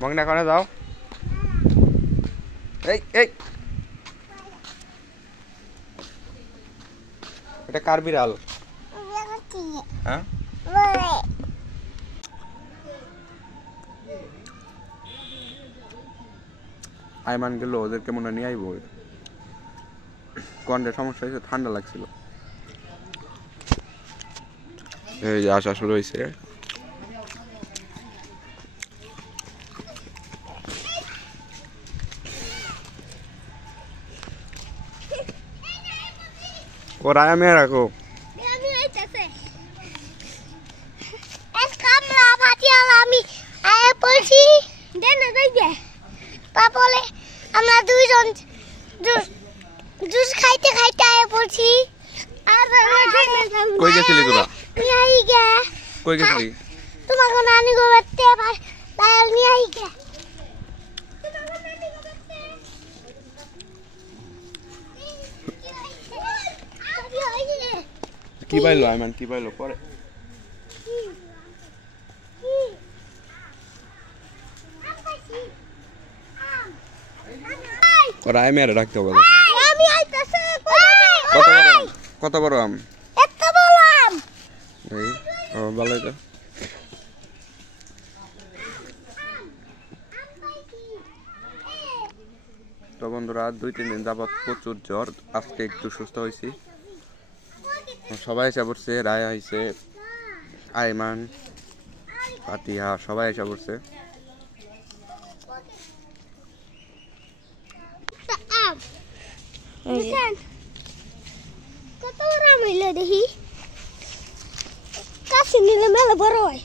মগনা করে যাও। এই এই এটা কার বিড়াল? হ্যাঁ আইমান গেল, ওদেরকে মনে নিয়ে আইব। কন্ঠের সমস্যা হয়েছে, ঠান্ডা লাগছিল। এই যে আসা শুরু হয়েছে। ও রায়া মেয়ে রাখো। আমরা দুইজন জুস খাইতে খাইতে আয়া পড়ছি। আর কই গেছিলি তোরা? নিয়ে গে কই গেছিলি? তোমাকে নানি গো বাতে পাল নিয়ে আই গে। কি পাইলো আইমান? কি পাইলো পরে? রায় মেরে রাখতে হবে। কত বড় আম? এত বড় আম। এই ও ভালো এটা। তো বন্ধুরা 2-3 দিন যাবত প্রচুর জ্বর, আজকে একটু সুস্থ হয়েছি। সবাই এসে পড়ছে, রায় আইছে, আইমান, ফাতিহা সবাই এসে পড়ছে। কত বড় আম হইলো দেখি। কাছে নিলে মেলা বড় হয়।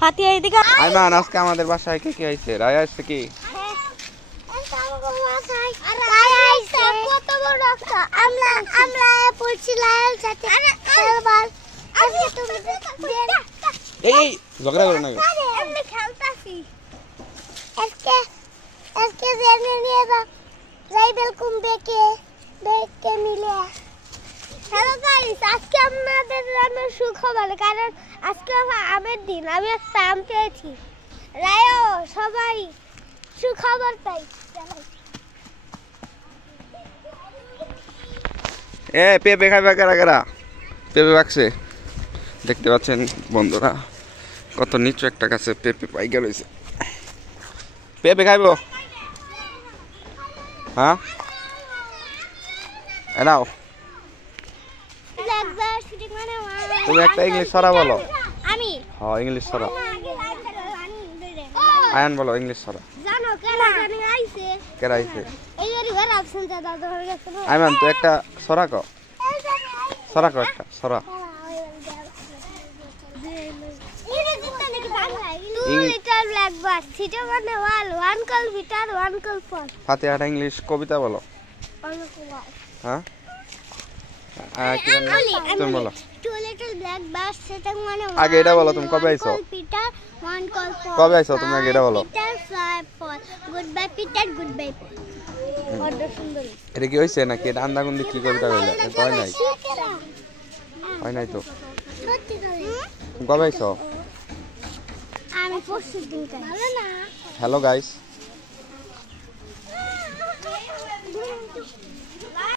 ফাতিহা এদিকে। আইমান আজকে আমাদের বাসায় কে কে আইছে? রায় আসছে কি? কত বড় একটা আমরা পড়ছি লাল সাথে খেলবার। আজকে তুমি এই ঝগড়া করো না। আমরা খেলতাছি। আজকে জেনে নিয়ে যাইবেল বেকে মিলে। হ্যালো গাইস, আজকে আমাদের রান্নার সুখবর, কারণ আজকে আমের দিন। আমি একটা আম পেয়েছি। রায়ও সবাই সুখবর পাই। এ পেঁপে খাইবা কারা কারা? পেঁপে বাকছে দেখতে পাচ্ছেন বন্ধুরা, কত নিচু একটা গাছে পেঁপে পাইকা রয়েছে। পেঁপে খাইব? হ্যাঁ এনাও। তুমি একটা ইংলিশ ছড়া বলো। আমি হ্যাঁ ইংলিশ ছড়া। আয়ান বলো ইংলিশ ছড়া। জানো কেরা জানি আইছে? কেরা আইছে? এইবারই ঘর আপসেন্ট দাদা হয়ে গেছে। আইমান তো একটা ছড়া কও। ছড়া কও একটা ছড়া। ফাতিহাটা ইংলিশ কবিতা বলো। হ্যাঁ তুমি বলো। আগে এটা বলো, তুমি কবে আইছো? কবে আইছো তুমি? আগে এটা বলো। এটা কি হয়েছে নাকি? এটা আন্দাগুন্দি কি কবিতা কইলে? হয় নাই, হয় নাই তো। কবে আইছো? হ্যালো গাইস,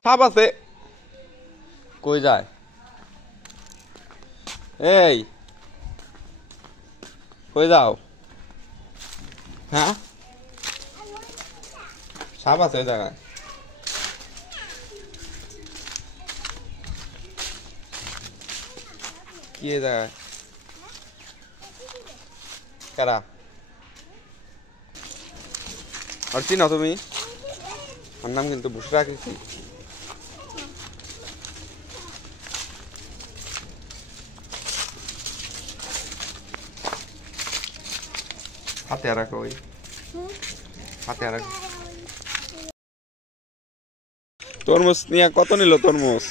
সাপ আছে কই যায়? এই কই যাও? হ্যাঁ সাপ আছে ওই জায়গায়। কি এই জায়গায়? কারা? আর চিনো তুমি? আমার নাম কিন্তু বুশরা কিছু। হাতে রাখো, ওই হাতে রাখো। তরমুজ নিয়ে কত নিল তরমুজ?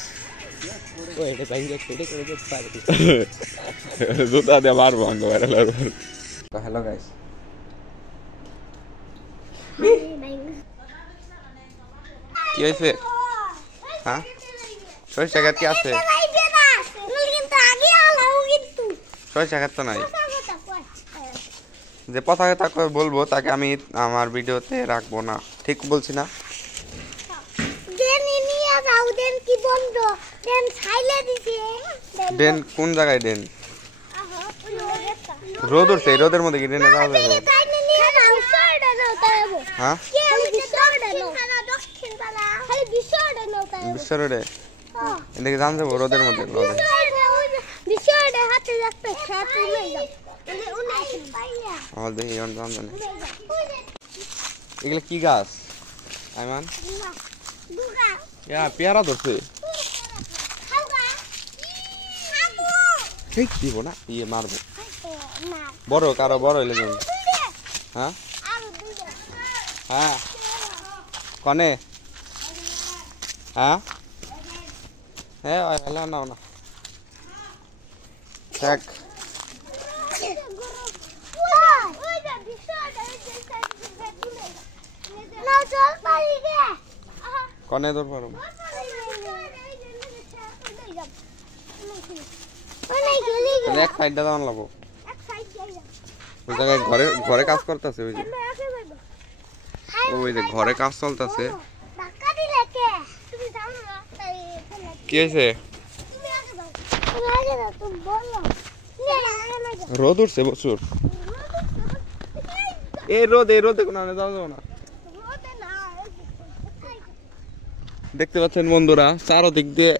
জুতা দিয়ে মারবো আঙ্গ ভাইরাল। হ্যালো গাইস, কি হয়েছে? হ্যাঁ সরিষা গাছ কি আছে? সরিষা গাছ তো নাই। যে পতাকা তাকে বলবো তাকে আমি আমার ভিডিওতে রাখবো না, ঠিক বলছি না? কি বন্ধ দেন ছাইলে দিছে ডেন কোন জায়গায় ডেন? রোদ উঠছে, এই রোদের মধ্যে কি ডেনে যাওয়া যাবে? হ্যাঁ বিশ্ব রোডে এদিকে জান যাবো রোদের মধ্যে? রোদে দেখি জান জানে। এগুলো কি গাছ আইমান? পেয়ারা ধরছে, ঠিক দিব না, ইয়ে মারবো। বড় কারো বড় হইলে যাবো। হ্যাঁ হ্যাঁ কনে? হ্যাঁ হ্যাঁ নাও না দেখ কনে তোর পারো এক সাইডটা দাম লাগবো। ওই জায়গায় ঘরে ঘরে কাজ করতেছে, ওই যে ওই যে ঘরে কাজ চলতেছে। কি হয়েছে? রোদ উঠছে প্রচুর। এই রোদে কোনো যাওয়া যাবো না। দেখতে পাচ্ছেন বন্ধুরা, চারদিক দিয়ে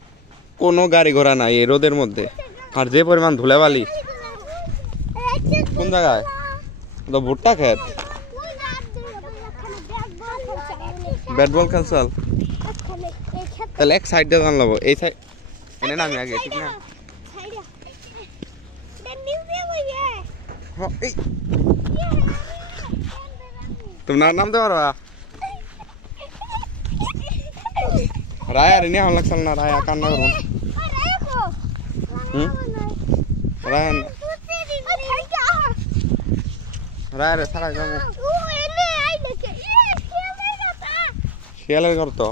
কোনো গাড়ি ঘোড়া নাই এই রোদের মধ্যে, আর যে পরিমাণ ধুলাবালি। কোন জায়গায়? তো ভুট্টা খেত, ব্যাট বল খেলছাল। তাহলে এক সাইড দিয়ে জান লবো, এই সাইড এনে নামি আগে, ঠিক না? তুমি নামতে পারবা? রায় আর নিয়ে লাগছাল না, রায় কান্না করবো। রায় রায় রে ছাড়া যাবো। শিয়ালের ঘর তো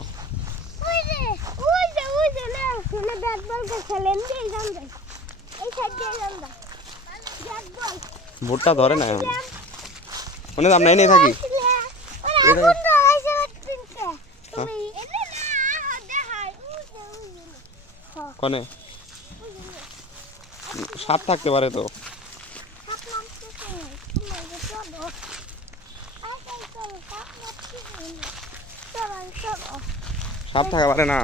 ভুট্টা ধরে না এখন, মনে দাম নাই থাকি। কনে সাপ থাকতে পারে তো? সাপ থাকা পারে না।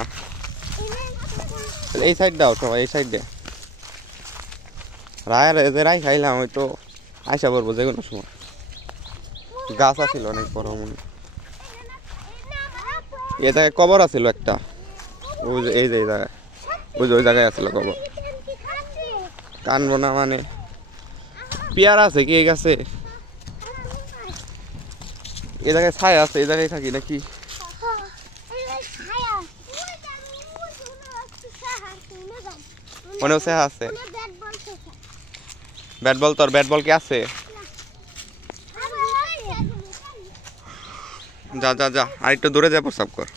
এই সাইড দাও সবাই, এই সাইড দে। রায় খাইলাম, ওই তো আইসা পড়বো যে কোনো সময়। গাছ আছিল অনেক বড়, মনে এই জায়গায় কবর আছিল একটা, ওই যে এই জায়গায়, ওই যে ওই জায়গায় আছিল কবর। কানবো না মানে? পেয়ারা আছে কি এই গাছে? এই জায়গায় ছায়া আছে, এই জায়গায় থাকি নাকি? মনে হচ্ছে আছে ব্যাট বল। তোর ব্যাট বল কি আছে? যা যা যা, আর একটু দূরে যা, প্রস্তাব কর।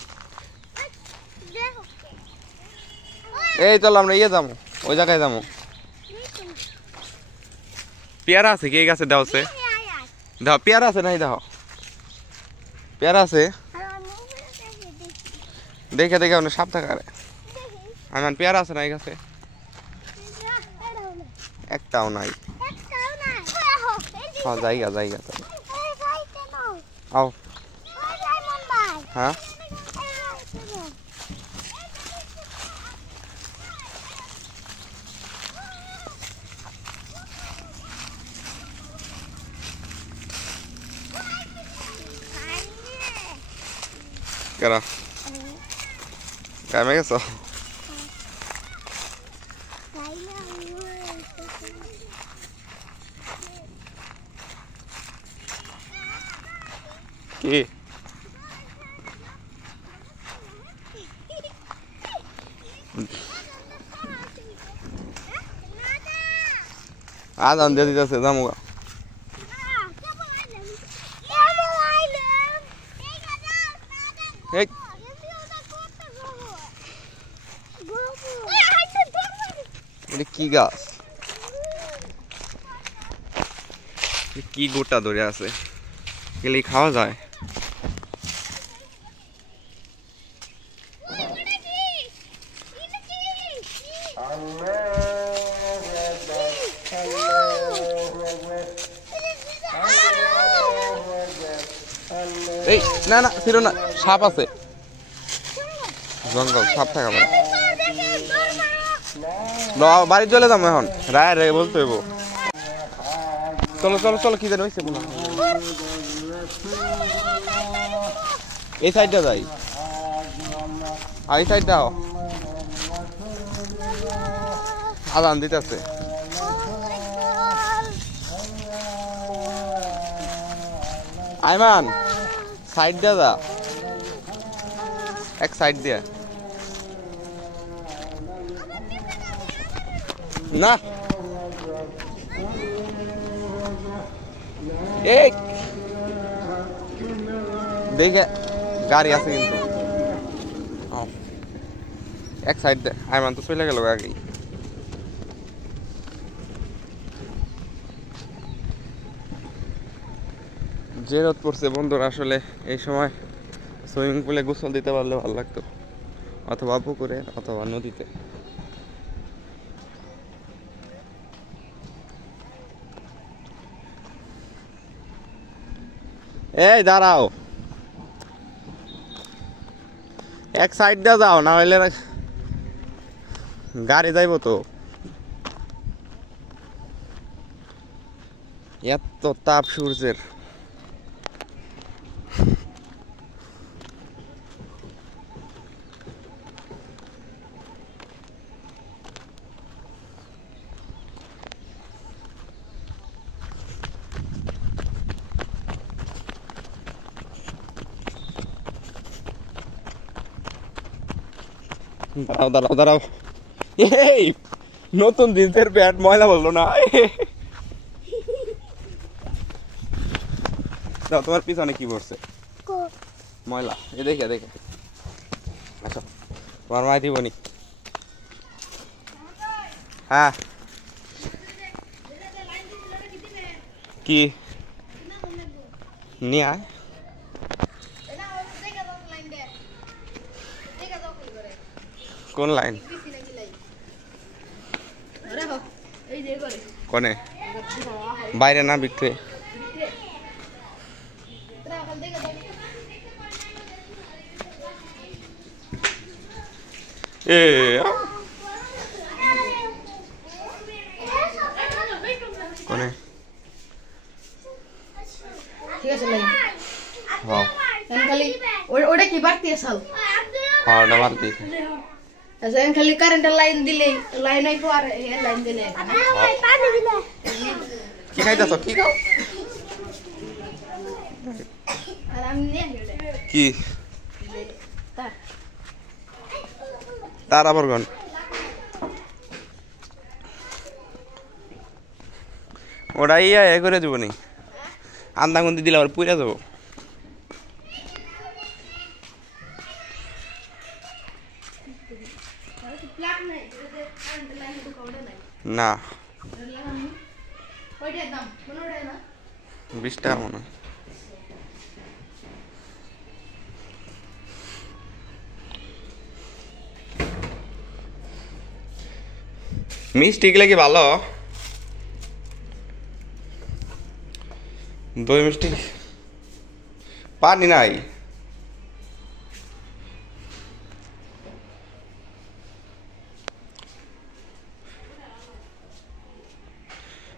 এই চল আমরা ইয়ে যাবো, ওই জায়গায় যাবো। পেয়ারা আছে কি এই গাছে? দাও সে দাও, পেয়ারা আছে নাই? দাও পেয়ারা আছে, দেখে দেখে অনেক সাপ থাকা। আমার পেয়ারা আছে না এই গাছে? একটাও নাই। জায়গা জায়গা আও। হ্যাঁ কেরা কামে গেছো? কি আদান দিয়ে দিতেছে, যামুগা। এটা কি গাছ? কি গোটা ধরে আছে, গেলে খাওয়া যায়। এই না না ছিল না, সাপ আছে, জঙ্গল সাপ থাকা মানে। বাড়ি চলে যাবো এখন, রায় রে বলতে হইব। চলো চলো চলো, কি জানি হয়েছে মনে হয়। এই সাইডটা যাই, এই সাইডটা আদান দিতেছে। আইমান সাইড দিয়া যা, এক সাইড দিয়া না। এই দেখে গাড়ি আছে কিন্তু, এক সাইড দে। আইমান তো চলে গেল আগেই। যে রোদ পড়ছে বন্ধুরা, আসলে এই সময় সুইমিং পুলে গোসল দিতে পারলে ভালো লাগতো, অথবা পুকুরে অথবা নদীতে। এই দাঁড়াও, এক সাইড দিয়ে যাও, না হইলে গাড়ি যাইব তো। এত তাপ সূর্যের। দাঁড়াও দাঁড়াও দাঁড়াও, এই নতুন জিন্সের প্যান্ট ময়লা বললো না। তোমার পিছনে কি পড়ছে ময়লা, এ দেখে দেখে। আচ্ছা তোমার মাই দিবনি। হ্যাঁ কি নিয়ে আয়। কোন লাইন? কোনে? বাইরে না ভিতরে? এ কোনে? ঠিক আছে লাইন। হ্যাঁ খালি ওটা কি বাড়তি আসাল? হ্যাঁ ওটা বাড়তি। আচ্ছা খালি কারেন্টের লাইন দিলে লাইন আইবো, আর লাইন দিলে কি খাইতেছ? কি খাও? কি তার আবার গন ওটা ইয়া এ করে দেবো নি, আন্দাগুন্দি দিলে আবার পুড়ে যাবো। না 20 টাকা মনে হয়। মিষ্টি গেলে কি ভালো? দই মিষ্টি পানি নাই।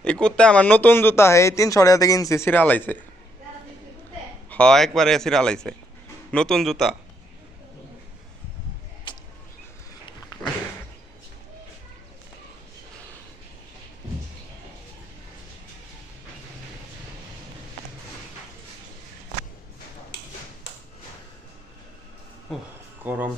এই কুত্তা আমার নতুন জুতা, এই 300 টাকা কিনছি, সিরিয়াল আইছে। হ্যাঁ একবারে সিরিয়াল আইছে, নতুন জুতা। গরম।